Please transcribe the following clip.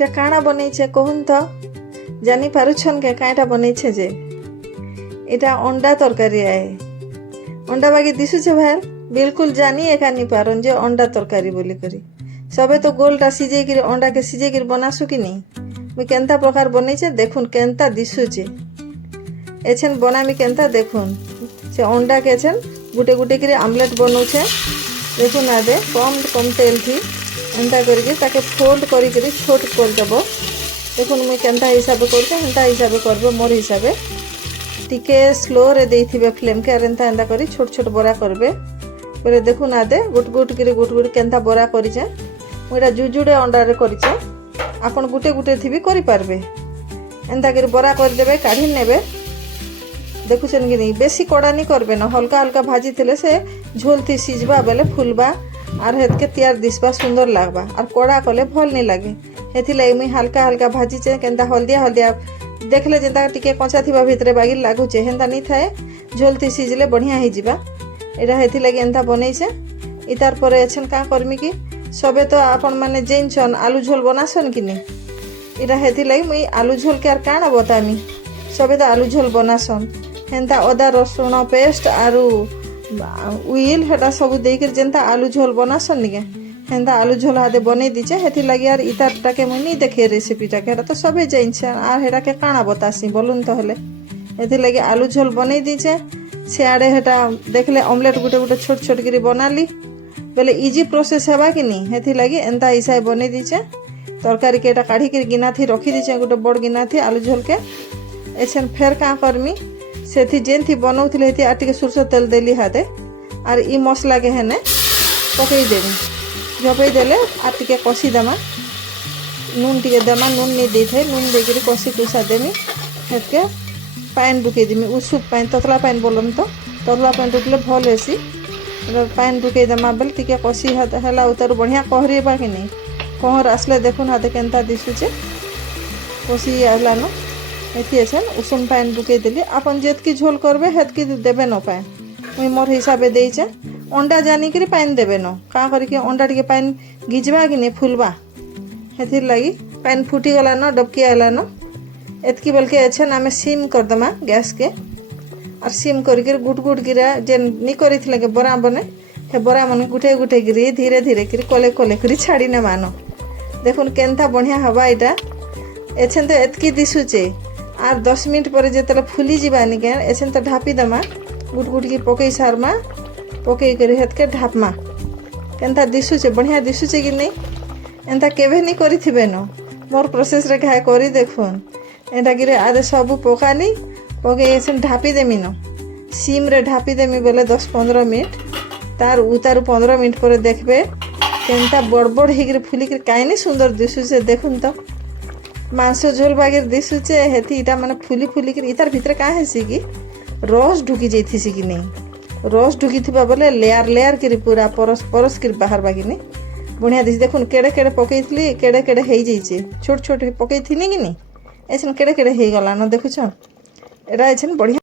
এটা কাଣା বনাইছে कहून तो जानी पारुछन के काईटा बनेছে जे এটা अंडा तरकारी आए अंडा बागी दिशुचे भाई बिल्कुल जानी एका नहीं पारन जे अंडा तरकारी बोली करी सबे तो गोलटा सिझे कि अंडा के सिझे कि बनासु कि नहीं मुई केनता प्रकार बनैछे देखुन केनता दिशुचे एछन बनामी केनता देखुन से अंडा के छन गुटे गुटे कि आमलेट बनौछे देखुन आदे कम कम तेल थी एंता करके ताके फोल्ड करी छोट कर देबो देखुन मुई केनता हिसाब करके हेंता हिसाब करबो मोर हिसाबे टिके स्लो रे देइथिबे फ्लेम के एंता एंता करी छोट छोट बड़ा करबे बोले देखुन आदे गुट गुट केनता बड़ा करिछे मुईटा जुजुड़े अंडा रे करिछे आपन गुटे गुटे थी भी करि पारबे एंता करी बड़ा कर देबे काढी नेबे देखुछन कि नहीं बेसी कड़ा नहीं करबे ना हल्का हल्का भाजी थिले से झोल थी सिझबा बेले फुलबा और हेतके तैयार दिसबा सुंदर लागबा और कड़ा कले भल नहीं लगे हेथि लगे मुई हल्का हल्का भाजी चे केनता हल्दिया हल्दिया देखले जेंता टिके कच्चा थिबा भितरे बागी लागुचे हेंता नहीं थाए झोल थी सिझले बढ़िया ही जिबा एटा हेथि लगे एंता बनैछे इतार परे एछन का करमी कि सबे तो आपन माने जेनछन आलू झोल बनासन कि नहीं इटा हेथि लगे मुई आलू झोल के आर काना बतामी सबे तो आलू झोल बनासन हेंता अदा रसुण पेस्ट आरु उइल हेटा सब देकर जेंता आलू झोल बनासन निके हेंता आलू झोल हादे बनै दिचे हेथि लागि यार इतारटा के मुई नहीं देखे रेसिपीटा के हेटा तो सबे जाइछे आर हेटा के काना बतासी बोलुन तो हेले हेथि लागि आलू झोल बनै दिचे सियाड़े हेटा देखले ऑमलेट गुटे गुटे छोट छोट करी बनाली बोले इजी प्रोसेस हेबा कि नहीं हेथि लागि एंता हिसाब बनै दिचे तरकारी के एटा काढ़ी के गिना थी रखी दिचे गुटे बड़ गिना थी आलू झोल के एछन फेर का करमी सेथि जेन थी बनौथिले हेथि आ टिके सुरसो तेल देली हादे आर ई मसला के हेने पकई देबी झपई देले आ टिके कसी देमा नून टिके देमा नून नहीं दे थे नून देकरी कसी कुसा देमी हेतके पाइन बुके देमी उसुप पाइन ततला पाइन बोलम तो ततला पाइन रुकले भल हेसी पाइन बुके देमा बेल टिके कसी हला उतार बढ़िया कहरेबा कि नहीं कहर आसले देखुन हाथे केनता दिसुचे कसी आलानो एथि एछन उसुम पाइन बुके देली आपन जेतकी झोल करबे हेतकी देबे न पाए मुई मोर हिसाबे देइछे अंडा जानी करी पाइन देबे न का करी के अंडा टिके पाइन गिजबा कि नहीं फुलबा हेथि लागि पाइन फुटी गला न डबकी आला न एतकी बलके एछन आमे सिम कर दमा गैस के और सिम करी के गुट गुट गिरा जेन नी करी थिले के बरा बने हे बरा मन गुटे गुटे गिरी धीरे धीरे करी कोले कोले करी छाड़ी न मानो देखुन केनता बढ़िया हवा इटा एछन तो एतकी दिसुचे आर 10 मिनट पर जेतले फुली जीवानी के एछन तो ढापी दमा गुट गुट की पकई सारमा पकई करी हेतके ढापमा केनता दिसुचे बढ़िया दिसुचे कि नहीं एंता केबे नहीं करी थिबे न मोर प्रोसेस रे घाय करी देखुन एंता गिरे आदे सब पकानी पके एछन ढापी देमी न सिम रे ढापी देमी बोले 10-15 मिनट तार उतारू 15 मिनट पर देखबे केनता बड़बड़ हिगिर फुली के काई नहीं सुंदर दिसुचे देखुन तो मांस झोल बागे दिशुचे हेथि इटा माने फुली फुली कर इतार भीतर का हेसी कि रस ढुकी जाइथिसी कि नहीं रस ढुकी थिबा बोले लेयर लेयर करी पूरा परस परस कर बाहर बागी नहीं बढ़िया दिस देखुन केड़े केड़े पकईथली केड़े केड़े हेई जाइछे छोट छोट पकईथिनी कि नहीं एछन केड़े केड़े हेई गला न देखुछन एटा एछन बढ़िया।